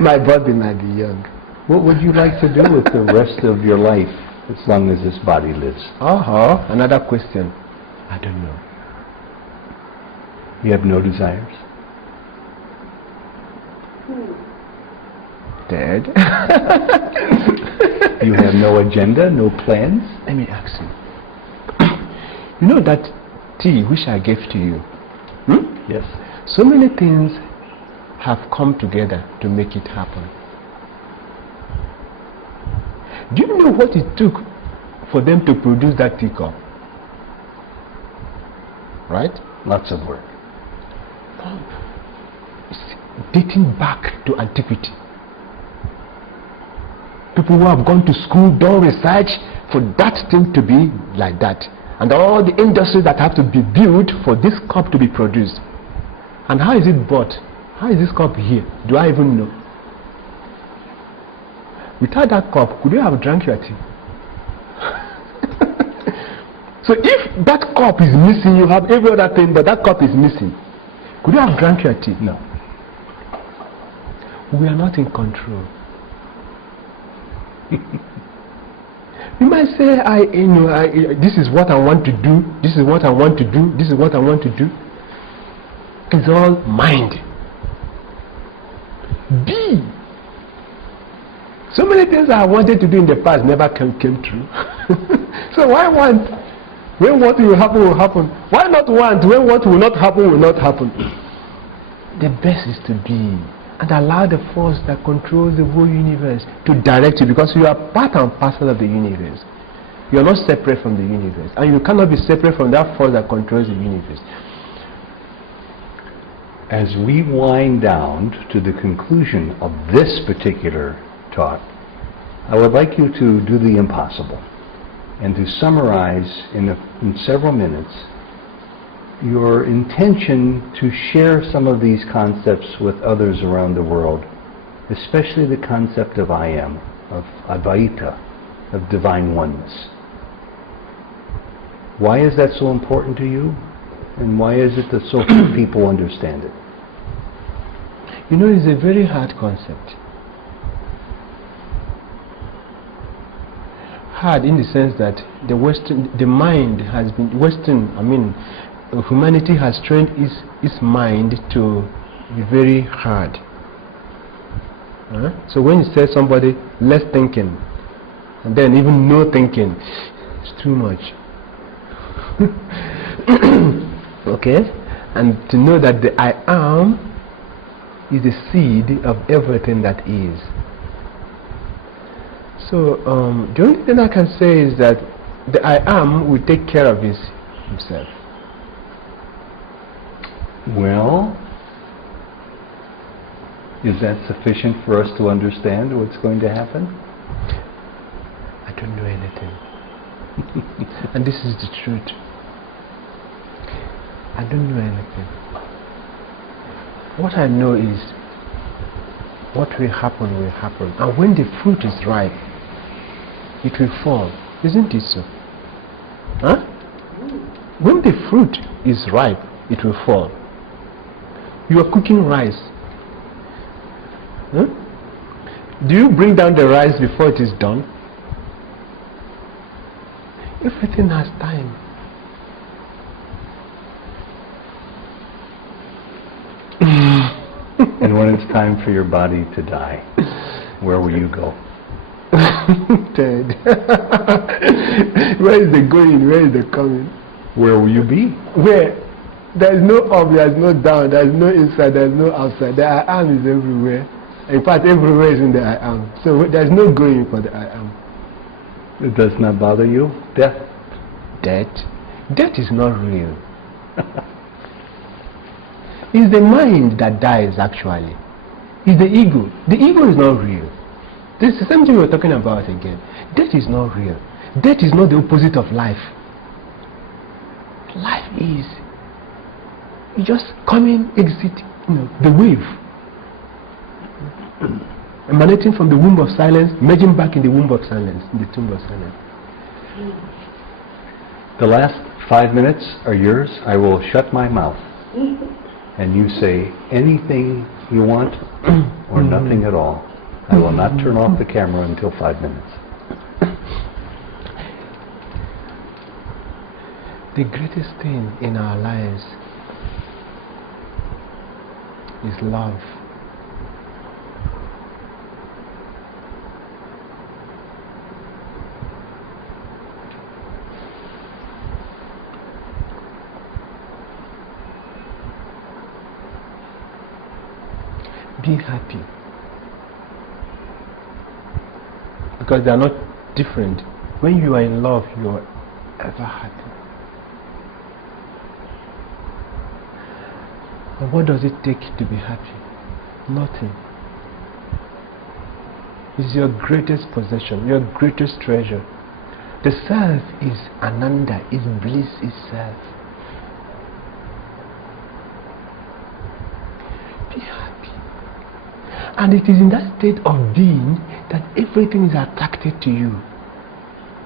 My body might be young. What would you like to do with the rest of your life as long as this body lives? Another question. I don't know. You have no desires? Dead. You have no agenda, no plans? Let me ask you. You know that tea which I gave to you? Yes. So many things have come together to make it happen. Do you know what it took for them to produce that teacup? Right? Lots of work. It's dating back to antiquity. People who have gone to school, done research for that thing to be like that. And all the industries that have to be built for this cup to be produced. And how is it bought? How is this cup here? Do I even know? Without that cup, could you have drank your tea? So if that cup is missing, you have every other thing, but that cup is missing. Could you have drank your tea? No. We are not in control. You might say, this is what I want to do, this is what I want to do, this is what I want to do. It's all mind. Be. So many things I wanted to do in the past never came true. So why want? When what will happen will happen. Why not want when what will not happen will not happen? The best is to be. And allow the force that controls the whole universe to direct you, because you are part and parcel of the universe. You are not separate from the universe, and you cannot be separate from that force that controls the universe. As we wind down to the conclusion of this particular talk, I would like you to do the impossible and to summarize in several minutes your intention to share some of these concepts with others around the world, especially the concept of I am, of Advaita, of divine oneness. Why is that so important to you? And why is it that so few people understand it? You know, it's a very hard concept. Hard in the sense that the mind has been humanity has trained its mind to be very hard. So when you say somebody less thinking, and then even no thinking, it's too much. Okay? And to know that the I am is the seed of everything that is. So the only thing I can say is that the I am will take care of himself. Well, is that sufficient for us to understand what's going to happen? I don't know anything. And this is the truth. I don't know anything. What I know is what will happen will happen. And when the fruit is ripe, it will fall. Isn't it so? Huh? When the fruit is ripe, it will fall. You are cooking rice. Huh? Do you bring down the rice before it is done? Everything has time. And when it's time for your body to die, where will you go? Dead. Where is the going? Where is the coming? Where will you be? Where? There is no up, there is no down, there is no inside, there is no outside. The I am is everywhere. In fact, everywhere is in the I am. So there is no going for the I am. It does not bother you? Death? Death? Death is not real. It's the mind that dies actually. It's the ego. The ego is not real. This is the same thing we're talking about again. Death is not real. Death is not the opposite of life. Life is you just come in, exit, the wave. Emanating from the womb of silence, merging back in the womb of silence, in the tomb of silence. The last 5 minutes are yours. I will shut my mouth. And you say anything you want or nothing at all. I will not turn off the camera until 5 minutes. The greatest thing in our lives is love. Be happy, because they are not different. When you are in love, you are ever happy. And what does it take to be happy? Nothing. It's your greatest possession, your greatest treasure. The self is Ananda, is bliss itself. Be happy. And it is in that state of being that everything is attracted to you.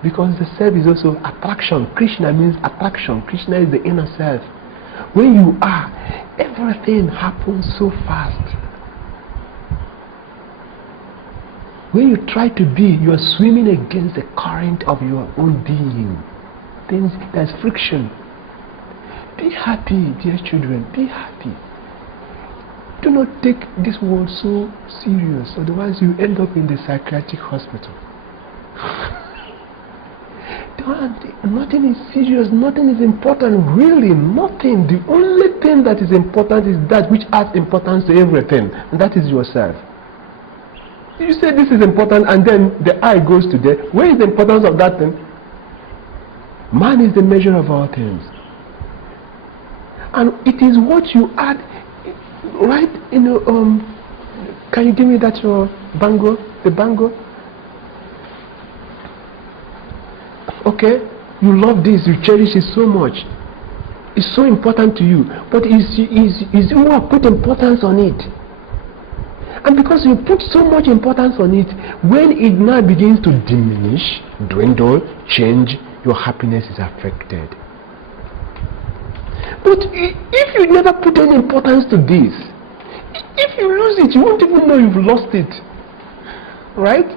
Because the self is also attraction. Krishna means attraction. Krishna is the inner self. When you are, everything happens so fast. When you try to be, you are swimming against the current of your own being. There's friction. Be happy, dear children. Be happy. Do not take this world so serious, otherwise you end up in the psychiatric hospital. Nothing is serious, nothing is important, really, nothing. The only thing that is important is that which adds importance to everything, and that is yourself. You say this is important, and then the eye goes to there. Where is the importance of that thing? Man is the measure of all things. And it is what you add. Right, can you give me that your bango, the bango? Okay, you love this, you cherish it so much. It's so important to you, but is you have put importance on it. And because you put so much importance on it, when it now begins to diminish, dwindle, change, your happiness is affected. But if you never put any importance to this, if you lose it, you won't even know you've lost it. Right?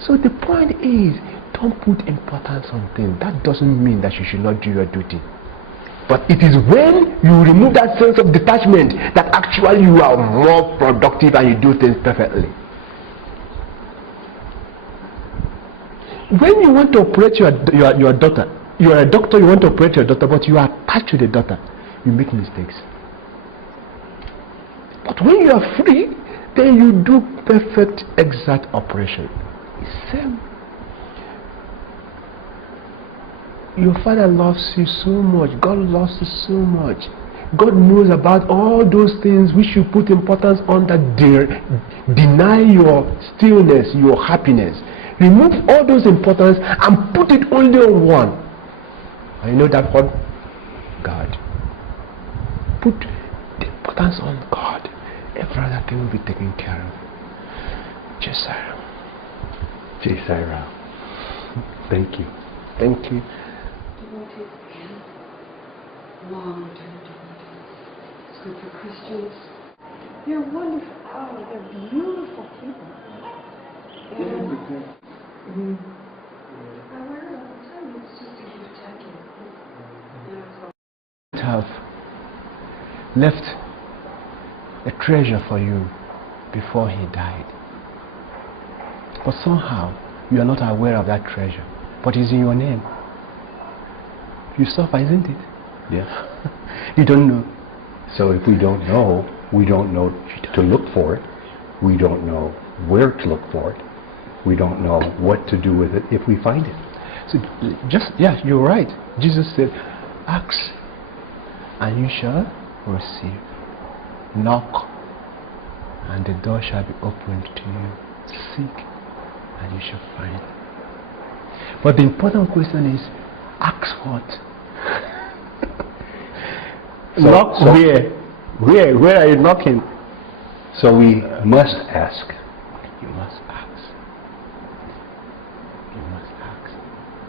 So the point is, don't put importance on things. That doesn't mean that you should not do your duty. But it is when you remove that sense of detachment that actually you are more productive and you do things perfectly. When you want to operate your daughter, you are a doctor, you want to operate your daughter, but you are attached to the daughter, you make mistakes. But when you are free, then you do perfect, exact operation. Same. Your father loves you so much. God loves you so much. God knows about all those things which you put importance on that deny your stillness, your happiness. Remove all those importance and put it only on one. And you know that what? God. Put the importance on God. Every other thing will be taken care of. Jai Sai Ram. Jai Sai Ram. Thank you. Thank you. Long-term devotees. It's good for Christians. They're wonderful. Oh, they're beautiful people. And I wear it all the time. It's just a huge jacket. Have left a treasure for you before he died. But somehow you are not aware of that treasure. But it's in your name. You suffer, isn't it? Yes. You don't know. So if we don't know to look for it. We don't know where to look for it. We don't know what to do with it if we find it. So you're right. Jesus said, ask and you shall receive. Knock and the door shall be opened to you. Seek and you shall find. But the important question is, ask what? Knock where? Where are you knocking? So we must ask. You must ask. You must ask.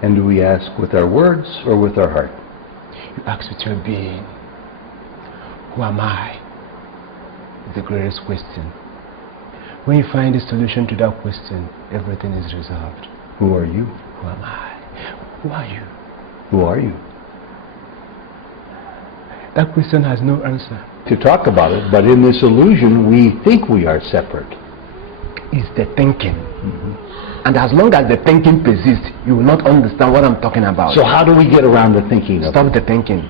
And do we ask with our words or with our heart? You ask with your being. Who am I? The greatest question. When you find the solution to that question, everything is resolved. Who are you? Who am I? Who are you? Who are you? That question has no answer. To talk about it, but in this illusion we think we are separate. It's the thinking. And as long as the thinking persists, you will not understand what I'm talking about. So how do we get around the thinking of it? Stop the thinking.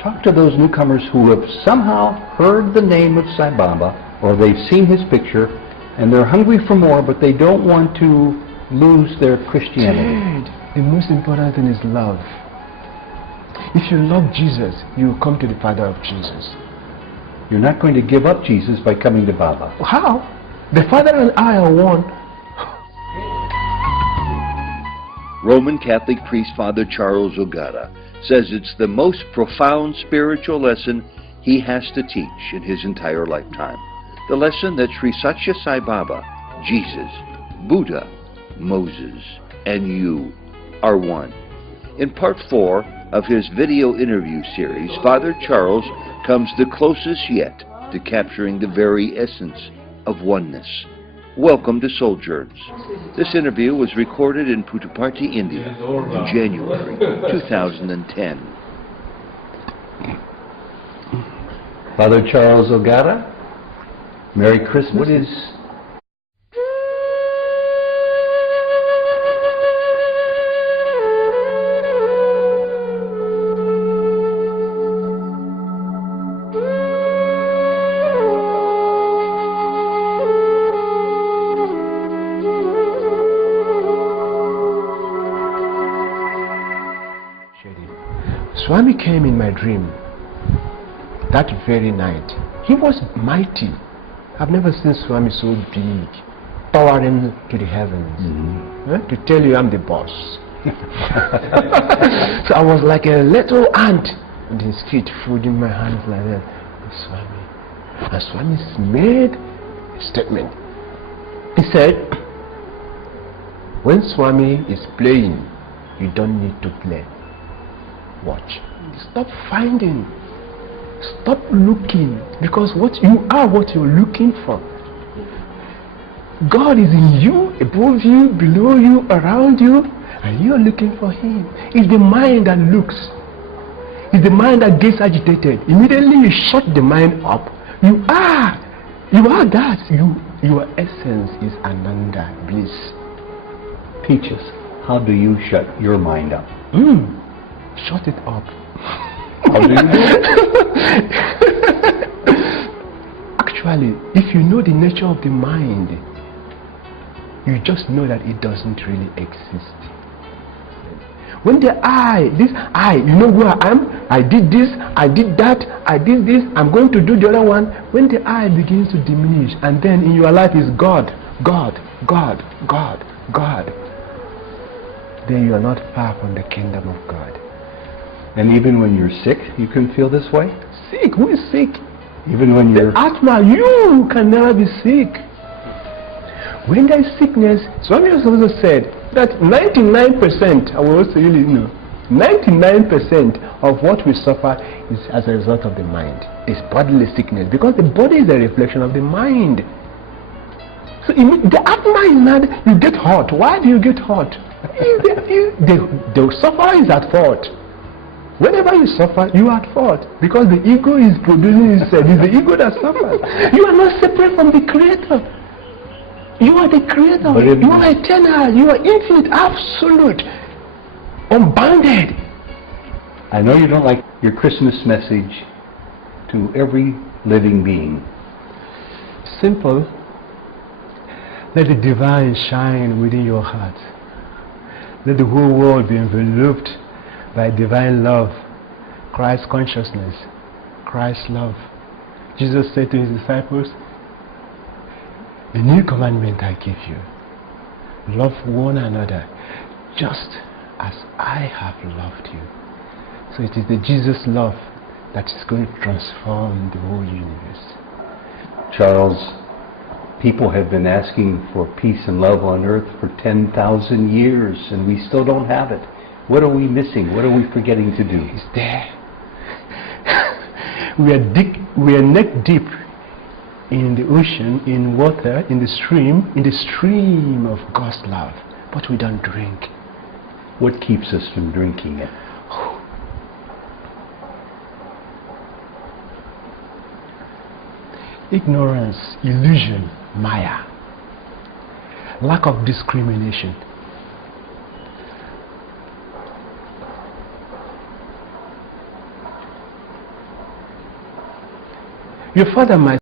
Talk to those newcomers who have somehow heard the name of Sai Baba, or they've seen his picture, and they're hungry for more, but they don't want to lose their Christianity. The most important thing is love. If you love Jesus, you will come to the Father of Jesus. You're not going to give up Jesus by coming to Baba. How? The Father and I are one. Roman Catholic priest Father Charles Ogada says it's the most profound spiritual lesson he has to teach in his entire lifetime. The lesson that Sri Sathya Sai Baba, Jesus, Buddha, Moses, and you are one. In part 4 of his video interview series, Father Charles comes the closest yet to capturing the very essence of oneness. Welcome to Sojourns. This interview was recorded in Puttaparthi, India in January 2010. Father Charles Ogada, Merry Christmas. What is Swami came in my dream that very night. He was mighty. I've never seen Swami so big, towering to the heavens. To tell you I'm the boss. So I was like a little ant on his feet, folding my hands like that. Swami. And Swami made a statement. He said, when Swami is playing, you don't need to play. Watch. Stop finding. Stop looking. Because what you are, what you're looking for. God is in you, above you, below you, around you, and you're looking for Him. It's the mind that looks. It's the mind that gets agitated. Immediately you shut the mind up. You are that. Your essence is Ananda, bliss. Teach us, how do you shut your mind up? Shut it up. How do you do it? Actually, if you know the nature of the mind, you just know that it doesn't really exist. When the you know who I am, I did this, I did that, I did this, I'm going to do the other one. When the I begins to diminish, and then in your life is God, God, God, God, God, then you are not far from the kingdom of God. And even when you're sick, you can feel this way? Sick? Who is sick? Even when you're... The Atma, you can never be sick. When there is sickness, Swami also said that 99%, I will also really know, 99% of what we suffer is as a result of the mind. It's bodily sickness, because the body is a reflection of the mind. So the Atma is not, you get hot. Why do you get hot? The sufferer is at fault. Whenever you suffer, you are at fault, because the ego is producing itself. It's the ego that suffers. You are not separate from the Creator. You are the Creator. You are eternal. You are infinite, absolute, unbounded. I know you don't like your Christmas message to every living being. Simple. Let the divine shine within your heart. Let the whole world be enveloped by divine love, Christ consciousness, Christ love. Jesus said to his disciples, "A new commandment I give you, Love one another just as I have loved you. So it is the Jesus love that is going to transform the whole universe. Charles, people have been asking for peace and love on earth for 10,000 years, and we still don't have it. What are we missing? What are we forgetting to do? It's there. We are neck deep in the ocean, in water, in the stream of God's love, but we don't drink. What keeps us from drinking it? Ignorance, illusion, maya, lack of discrimination. Your father might